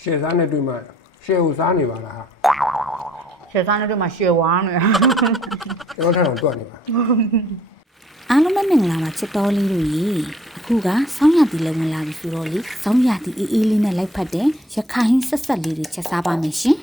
ရှယ်စားနဲ့တွေ့မှရှယ်ကိုစားနေပါလားဟာရှယ်စားနဲ့တို့မှရှယ်ဝါနေကျွန်တော်ထက်တော့တွက်နေပါအားလုံးပဲမင်္ဂလာပါချစ်တော်လေးတို့ရေအခုကစောင်းရတီလည်းဝင်လာပြီဆိုတော့လေစောင်းရတီအေးအေးလေးနဲ့လိုက်ဖက်တဲ့ရခိုင်ဆက်ဆက်လေးတွေချက်စားပါမယ်ရှင်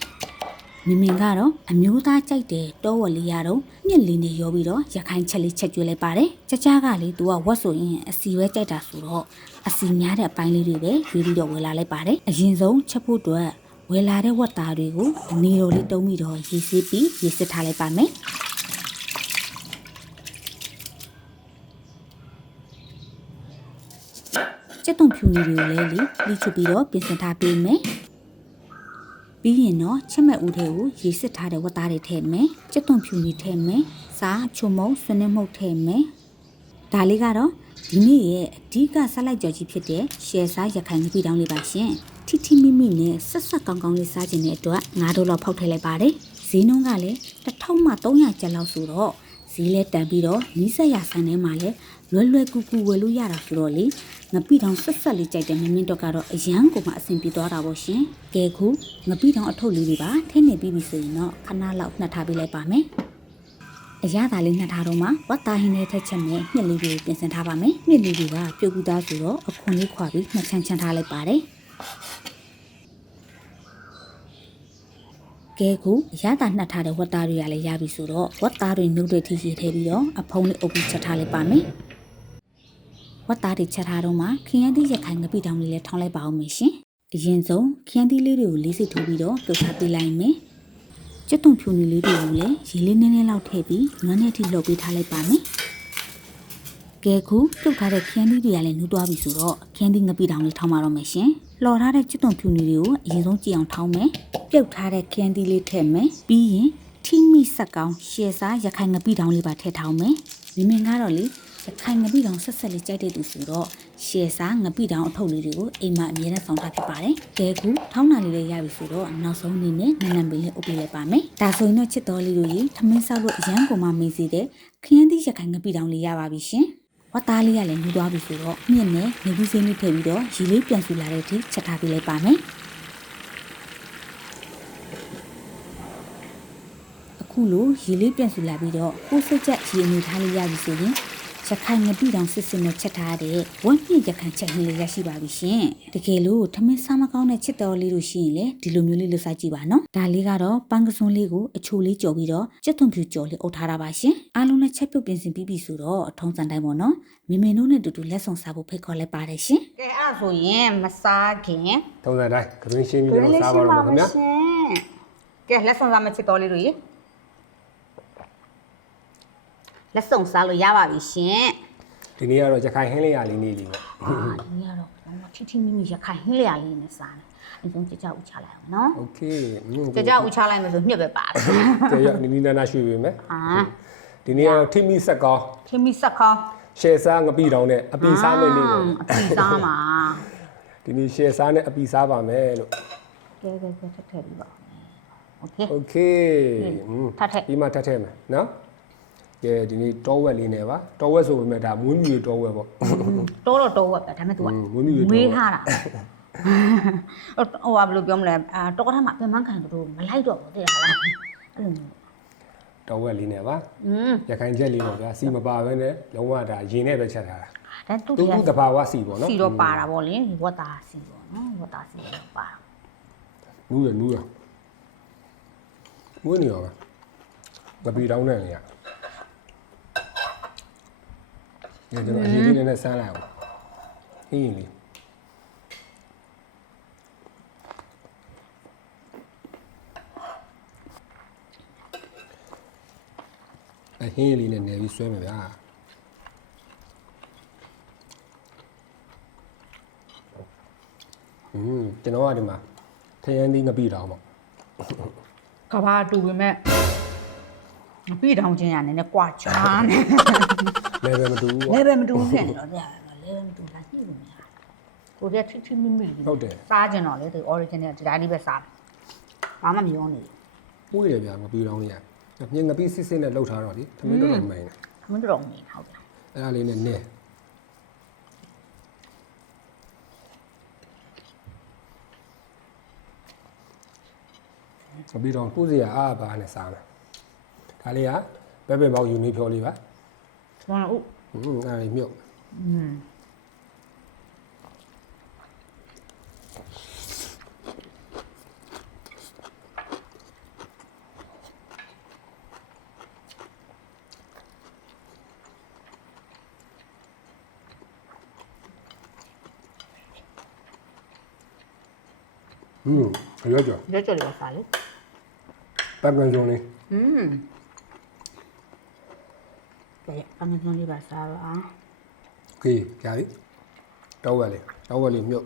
မင်မင်ကတော့အမျိုးသားကြိုက်တဲ့တောဝက်လေးရတော့မြင့်လေးနဲ့ရောပြီးတော့ရခိုင်ချက်လေးချက်ကျွေးလိုက်ပါတယ်ကြကြကလေသူကဝက်ဆိုရင်အစီပဲကြိုက်တာဆိုတော့အစီများတဲ့အပိုင်းလေးတွေပဲရွေးပြီးတော့ဝယ်လာလိုက်ပါတယ်အရင်ဆုံးချက်ဖို့အတွက်ဝယ်လာတဲ့ဝက်သားတွေကိုနေတော်လေးတုံးပြီးတော့ရေစစ်ပြီးရေစစ်ထားလိုက်ပါမယ်ကျက်သွန်ဖြူလေးတွေကိုလည်းလေလိချပြီးတော့ပြင်ဆင်ထားပေးမယ်။ ပြီးရင်တော့ချက်မဲ့ဦးထဲကိုရေစစ်ထားတဲ့ဝတ်သားတွေထည့်မယ်။ကျက်သွန်ဖြူလေးထည့်မယ်။စားချုံမုံဆွနေမှုတ်ထည့်မယ်။ဒါလေးကတော့ဒီနေ့ရဲ့အဓိကဆက်လိုက်ကြော်ကြီးဖြစ်တဲ့ရှယ်စားရခိုင်ငပိတောင်းလေးပါရှင်။ထိထိမိမိနဲ့ဆက်ဆက်ကောင်းကောင်းလေးစားခြင်းတဲ့အတွက်ငါးတို့လောက်ဖောက်ထည့်လိုက်ပါတယ်။ဈေးနှုန်းကလည်းတစ်ထောင်မှ300ကျပ်လောက်ဆိုတော့ဈေးလဲတန်ပြီးတော့နီးစက်ရဆန်ထဲမှာလည်းလွယ်လွယ်ကူကူဝယ်လို့ရတာဆိုတော့လေ ငပိတောင်ဆက်ဆက်လေးကြိုက်တဲ့မင်းမင်းတော့ကတော့အရန်ကိုမှအဆင်ပြေသွားတာပေါ့ရှင်ကဲခုငပိတောင်အထုပ်လေးတွေပါထည့်နေပြီးပြီဆိုရင်တော့ခဏလောက်နှက်ထားပေးလိုက်ပါမယ်အရသာလေးနှက်ထားတော့မှဝတ်သားဟင်းလေးထက်ချက်နဲ့ညှက်လေးတွေကိုပြင်ဆင်ထားပါမယ်ညှက်လေးတွေကပြုတ်ကူသားဆိုတော့အခွန်လေးခွာပြီးနှက်ချမ်းချမ်းထားလိုက်ပါတယ်ကဲခုရတာနှက်ထားတဲ့ဝတ်သားတွေကလည်းရပြီဆိုတော့ဝတ်သားတွေနှုတ်တွေထိရှိထည့်ပြီးတော့အဖုံးလေးအုပ်ပြီးချက်ထားလိုက်ပါမယ် ဝတ်သားတွေချက်ထားတော့မှခရမ်းသီးရခိုင်ငပိတောင်လေးလည်းထောင်းလိုက်ပါအောင်မယ်ရှင်အရင်ဆုံးခရမ်းသီးလေးတွေကိုလေးစိတ်ထိုးပြီးတော့ပြုတ်ထားပေးလိုက်မယ်ကျွတ်တုံဖြူနေလေးတွေကိုလည်းရေလေးနည်းနည်းလောက်ထည့်ပြီးနွမ်းနဲ့ထိလှုပ်ပေးထားလိုက်ပါမယ်ကဲခုပြုတ်ထားတဲ့ခရမ်းသီးတွေကလည်းနှူးသွားပြီဆိုတော့ခရမ်းသီးငပိတောင်လေးထောင်းပါတော့မယ်ရှင်လှော်ထားတဲ့ကျွတ်တုံဖြူနေတွေကိုအရင်ဆုံးကြည့်အောင်ထောင်းမယ်ပြုတ်ထားတဲ့ခရမ်းသီးလေးထည့်မယ်ပြီးရင်ထိမိဆက်ကောင်းရှယ်စားရခိုင်ငပိတောင်လေးပါထည့်ထောင်းမယ်မင်းမင်းကတော့လေ ရခိုင်ငပိတောင်ဆက်ဆက်လေးကြိုက်တဲ့သူဆိုတော့ရှယ်စားငပိတောင်အထုပ်လေးတွေကိုအိမ်မှာအမြဲတမ်းဆောင်ထားဖြစ်ပါတယ်ကဲခုထောင်းတာလေးလေးရပြီဆိုတော့နောက်ဆုံးအနေနဲ့နန်းနန်းပင်လေးအုပ်ပေးလိုက်ပါမယ်ဒါဆိုရင်တော့ချစ်တော်လေးတို့ရေထမင်းစားလို့အရန်ကုန်မှမေးစေတဲ့ခရမ်းသီးရခိုင်ငပိတောင်လေးရပါပြီရှင်ဝတ်သားလေးကလည်းနှူးသွားပြီဆိုတော့မြင့်နဲ့နေဘူးစင်းလေးထည့်ပြီးတော့ရေလေးပြန်ဆူလာတဲ့အထိချက်ထားပေးလိုက်ပါမယ်အခုလိုရေလေးပြန်ဆူလာပြီးတော့ကိုယ်စိတ်ချက်ရေအနေထားလေးရပြီဆိုရင် ရခိုင်ငပိတောင်စစ်စစ်နဲ့ချက်ထားတဲ့ဝက်မြင့်ရခိုင်ချက်ကြီးလေးရရှိပါပြီရှင်တကယ်လို့ထမင်းစားမကောင်းတဲ့ချစ်တော်လေးတို့ရှိရင်လေဒီလိုမျိုးလေးလှစားကြည့်ပါနော်ဒါလေးကတော့ပန်းကစွန်းလေးကိုအချိုလေးကြော်ပြီးတော့ကြက်သွန်ဖြူကြော်လေးအုပ်ထားတာပါရှင်အားလုံးနဲ့ချက်ပြုတ်ပြင်ဆင်ပြီးပြီဆိုတော့အထုံးစံတိုင်းပေါ့နော်မေမေတို့နဲ့တူတူလက်ဆောင်စားဖို့ဖိတ်ခေါ်လိုက်ပါတယ်ရှင်ကဲအဲ့ဒါဆိုရင်မစားခင်ထုံးစံတိုင်းကရင်းရှင်းပြီးတော့စားပါတော့မယ်ခင်ဗျာရှင်ကဲလက်ဆောင်စားမချစ်တော်လေးတို့ရေ လက်ဆောင်စားလို့ရပါပြီရှင် ဒီနေ့ကတော့ရခိုင်ဟင်းလေးရလေးနေလေးပေါ့ အာဒီနေ့ကတော့ထိထိမိမိရခိုင်ဟင်းလျာလေးနဲ့စားတယ်အရင်ကြကြဥချလိုက်အောင်နော် โอเคอืม ကြကြဥချလိုက်မယ်ဆိုညှက်ပဲပါတယ် ကျေရနီနီနာနာရွှေပေးမယ် ဟာ ဒီနေ့ကတော့ထိမိဆက်ကောင်း ထိမိဆက်ခေါင်း ရှယ်စားငပိတောင်နဲ့အပီစားမယ့်နေ့ပေါ့ အပီစားမှာ ဒီနေ့ရှယ်စားနဲ့အပီစားပါမယ်လို့ ကဲကဲကဲထက်ထက်ပြီးပါโอเค โอเคอืม ထပ်ထည့် ဒီမှာထပ်ထည့်မယ်နော် ကဲဒီနေ့တောဝက်လေးနဲ့ပါတောဝက်ဆိုပေမဲ့ဒါမွေးမြူရေတောဝက်ပေါ့တောတော့တောဝက်ပဲဒါပေမဲ့ तू ကမွေးမြူရေတောဝက်မွေးထားတာဟိုကဘယ်လိုပြောမလဲအာတောထမှာပြန်မခံတို့မလိုက်တော့ဘူးသိလားအဲ့လိုမျိုးတောဝက်လေးနဲ့ပါอืมရခိုင်ချက်လေးပေါ့ဗျာစီမပါဘဲနဲ့လုံးဝဒါရင်နဲ့ပဲချက်ထားတာဒါသူ့သူ့တဘာဝစီပေါ့နော်စီတော့ပါတာပေါ့လေဝတ်တာစီပေါ့နော်ဝတ်တာစီတော့ပါနူးရနူးရမွေးနေရောပါငပီတောင်းတဲ့နေရာ ညကျွန်တော်အရင်လေးနဲ့ဆန်းလိုက်အောင်ဟင်းလေးအဟင်းလေးနဲ့နေပြီးဆွဲမယ်ဗျာอืมကျွန်တော်ကဒီမှာထရန်သီးငပိတောင်းပေါ့ကဘာတူပေမဲ့မ ပြီးတောင်ချင်းရနည်းနည်းကွာချားနေလဲပဲမတူဘူးလဲပေါ့ ပဲမတူဘူးဖြစ်နေတော့ကြာလဲပဲမတူလားညှိလို့မရကိုရထိထိမိမိဟုတ်တယ် စားကျင်တော့လေသူ original ဒီတိုင်းလေးပဲစားဘာမှမပြောနေမွေးတယ်ဗျာငပိတောင်းလေးရညငပိစစ်စစ်နဲ့လှုပ်ထားတော့လေသမင်းတော်တော်မိုင်းတယ်ဘူးမင်းတို့နေဟုတ်တယ်အဲ့ဒါလေးနဲ့နဲငပိတောင်ကိုယ်စီရအားပါနဲ့စားမယ် ဒါလေးကဘက်ဘက်ပေါက်ယူနေဖြောလေးပါ ဘာလို့ ဟွန်းအဲ့ဒီမြုပ် อืม ဟွန်းရွက်ကြော် ရွက်ကြော်လေးပါစားလေ ပတ်ကန်စုံလေး อืม 하는 소리 봤어요. 그 자리 떠올리 떠올리 묘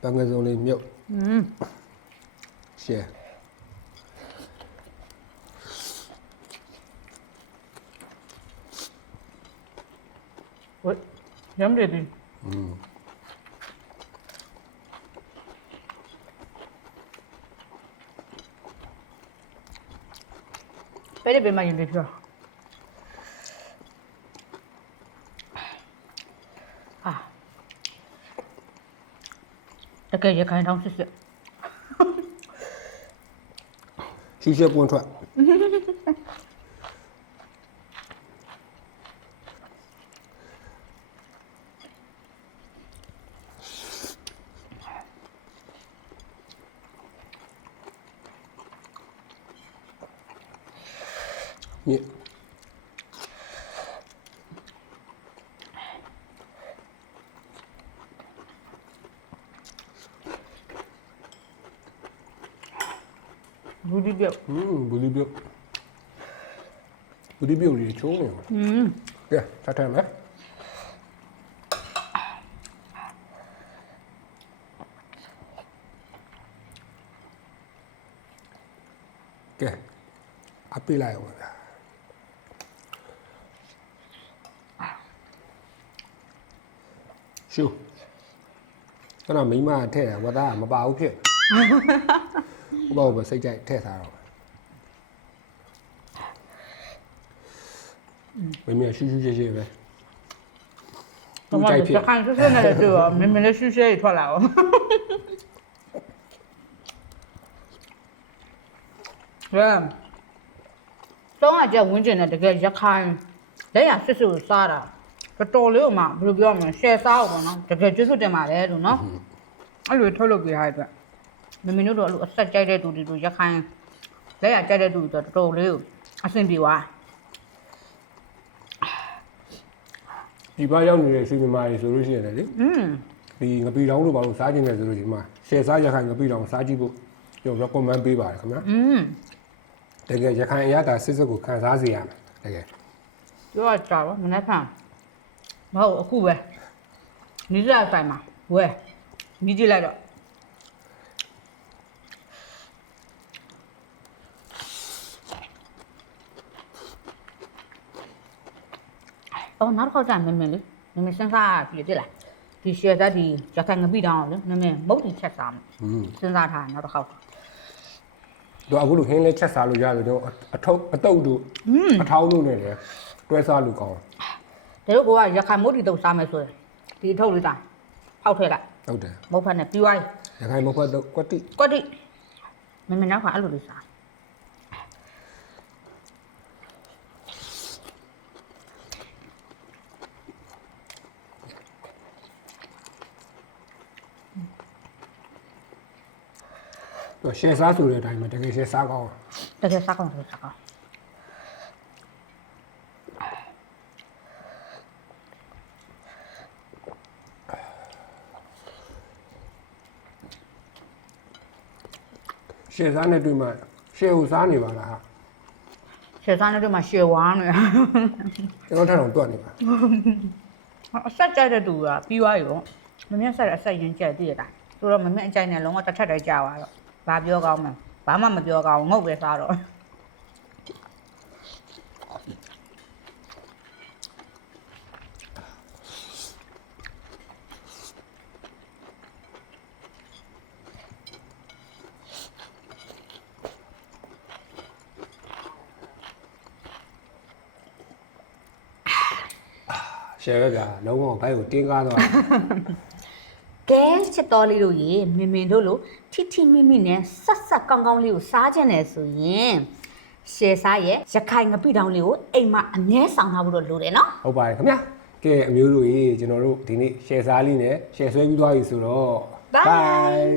방금 전에 묘 음. 시 왜? 염래디. 음. 빨리 배만 인데 펴. တကယ်ရခိုင်တောင်းစစ်စစ်ရှူရှက်ပွန်းထွက် ညစ် ဘူးဒီပြောက် อืมဘူလီပြုတ်ဘူလီပြုတ်လေးချိုးနေပါ อืม ကဲထပ်ထပ်မယ်ကဲအပိလိုက်အောင်ဗျာရှူအဲ့တော့မိမထည့်ဝသားကမပါဘူးဖြစ် ဥပ္ပါဘစိတ်ကြိုက်ထည့်ထားတော့မိမရှူရှူရှဲရှဲပဲတော့မှစခိုင်းစစ်စစ်နဲ့လည်းတွေ့ပါမင်းမင်းလည်းရှူရှဲကြီးထွက်လာအောင်ရမ်တော့အကြဝင်းကျင်တဲ့တကယ်ရခိုင်လက်ရစစ်စစ်ကိုစားတာတော်တော်လေးမှဘယ်လိုပြောမလဲရှယ်စားအောင်ပေါ့နော်တကယ်ကျွတ်စွတ်တင်ပါတယ်လို့နော်အဲ့လိုထုတ်လုပ်ပြထားတဲ့အတွက် မင်းမင်းတို့တော့အဲ့လိုအဆက်ကြိုက်တဲ့သူတွေတို့ရခိုင်လက်ရကြိုက်တဲ့သူတွေတော့တော်တော်လေးကိုအဆင်ပြေသွား ဒီဘက်ရောက်နေတဲ့ရွှေမြန်မာတွေဆိုလို့ရှိရင်လည်းလေ อืม ဒီငပီတောင်းတို့ဘာလို့စားကျင်လဲဆိုလို့ဒီမှာရှယ်စားရခိုင်ငပီတောင်းစားကြည့်ဖို့ကျွန်တော် recommend ပေးပါတယ်ခင်ဗျာ อืม တကယ်ရခိုင်အရသာစစ်စစ်ကိုခံစားစေရမယ်တကယ် ပြောရကြပါမနေ့ကမဟုတ်အခုပဲနီးစပ်ဆိုင်မှာဝယ်မြည်ကြည့်လိုက်တော့ အော်နောက်တစ်ခေါက်ကျရင်မင်းမင်းလေမင်းမင်းစဉ်းစားရပြီတိလားဒီရှယ်သက်ဒီရခိုင်ငပိတောင်းအောင်လေမင်းမင်းမုတ်တီချက်စားမယ်อืมစဉ်းစားထားတယ်နောက်တစ်ခေါက်တော့အခုလိုဟင်းလေးချက်စားလို့ရတယ်ကျွန်တော်အထုပ်အတုပ်တို့အထောင်းတို့နဲ့လည်းတွဲစားလို့ကောင်းဒါတို့ကရခိုင်မုတ်တီတုပ်စားမယ်ဆိုရင်ဒီအထုပ်လေးတာဖောက်ထည့်လိုက်ဟုတ်တယ်မုတ်ဖက်နဲ့ပြီးသွားပြီရခိုင်မဟုတ်တော့ကွက်တိကွက်တိမင်းမနောက်ကအဲ့လိုလေးစား တော့ရှယ်စားဆိုတဲ့အတိုင်းမှာတကယ်ရှယ်စားကောင်းတကယ်စားကောင်းတယ်စားကောင်းရှယ်စားနဲ့တွေ့မှရှယ်ကိုစားနေပါလားဟာရှယ်စားနေတော့မှရှယ်ဝါနေကျွန်တော်ထက်တော့တွက်နေပါအဆက်ကြိုက်တဲ့သူကပြီးသွားပြီပေါ့ မမြတ်ဆက်အဆက်ရင်ကြက်တည်ရတာဆိုတော့မမြတ်အကြိုက်နဲ့လုံးဝတစ်ထက်တည်းကြာသွားတော့ဘာပြောကောင်းမလဲဘာမှမပြောကောင်းငုတ်ပဲစားတော့ ရှယ်ပဲဗျာလုံးဝဘိုက်ကိုတင်းကားသွား မင်းမင်းတို့ကအဲ့လိုမျိုးစားတာ တယ် မင်းမင်းတို့ကအဲ့လိုမျိုးစားတာ ဟွန်း မင်းမင်းတို့ကအဲ့လိုမျိုးစားတာ ဟွန်း ကဲချစ်တော်လေးတို့ရေမင်မင်တို့လိုထိထိမိမိနဲ့ဆက်ဆက်ကောင်းကောင်းလေးကိုစားခြင်းနဲ့ဆိုရင်ရှယ်စားရဲ့ရခိုင်ငပိတောင်လေးကိုအိမ်မှာအမြဲဆောင်ထားဖို့တော့လိုတယ်နော်ဟုတ်ပါတယ်ခင်ဗျာကဲအမျိုးတို့ရေကျွန်တော်တို့ဒီနေ့ share စားလေးနဲ့ share ဆွဲပြီးသွားပြီဆိုတော့ Bye